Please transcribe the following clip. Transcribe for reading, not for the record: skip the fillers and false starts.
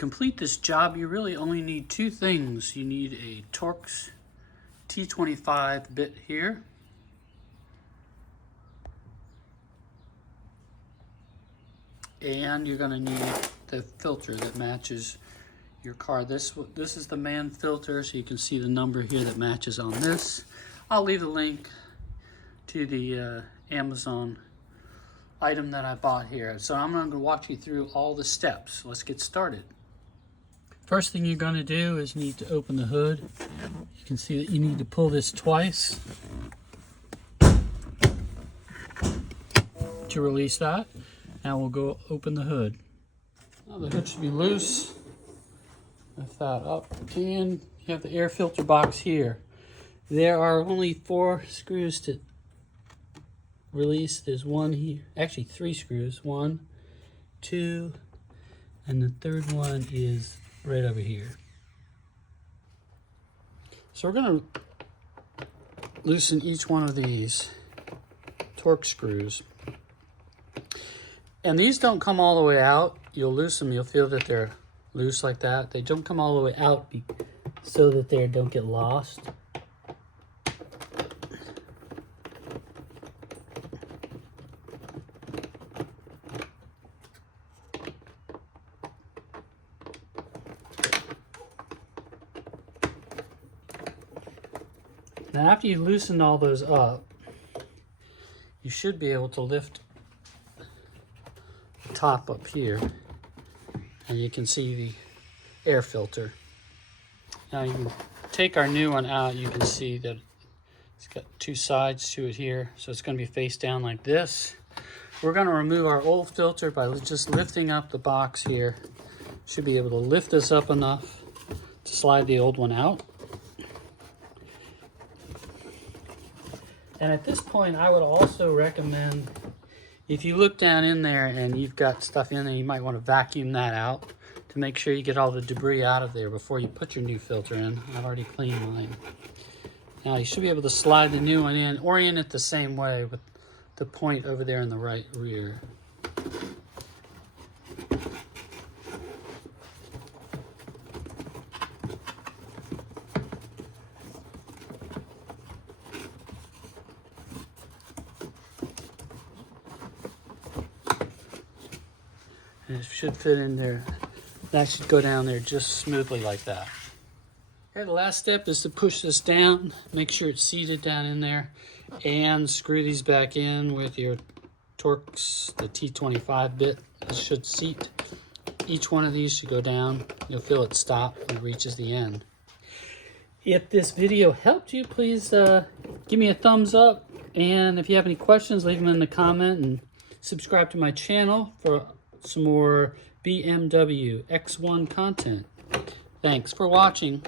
complete this job, you really only need two things. You need a Torx T-25 bit here, and you're going to need the filter that matches your car. This is the Mann Filter, so you can see the number here that matches on this. I'll leave the link to the Amazon item that I bought here. So I'm going to walk you through all the steps. Let's get started. First thing you're going to do is you need to open the hood. You can see that you need to pull this twice to release that. Now we'll go open the hood. Now the hood should be loose. Lift that up, and you have the air filter box here. There are only 4 screws to release. There's one here, actually 3 screws. 1, 2, and the third one is right over here. So we're going to loosen each one of these Torx screws. And these don't come all the way out. You'll loosen them, you'll feel that they're loose like that. They don't come all the way out so that they don't get lost. Now after you loosen all those up, you should be able to lift the top up here, and you can see the air filter. Now you can take our new one out. You can see that it's got 2 sides to it here, so it's going to be face down like this. We're going to remove our old filter by just lifting up the box here. Should be able to lift this up enough to slide the old one out. And at this point, I would also recommend, if you look down in there and you've got stuff in there, you might want to vacuum that out to make sure you get all the debris out of there before you put your new filter in. I've already cleaned mine. Now you should be able to slide the new one in, orient it the same way with the point over there in the right rear. And it should fit in there. That should go down there just smoothly like that. Okay, the last step is to push this down. Make sure it's seated down in there. And screw these back in with your Torx, the T-25 bit. It should seat. Each one of these should go down. You'll feel it stop when it reaches the end. If this video helped you, please give me a thumbs up. And if you have any questions, leave them in the comment. And subscribe to my channel for some more BMW X1 content. Thanks for watching.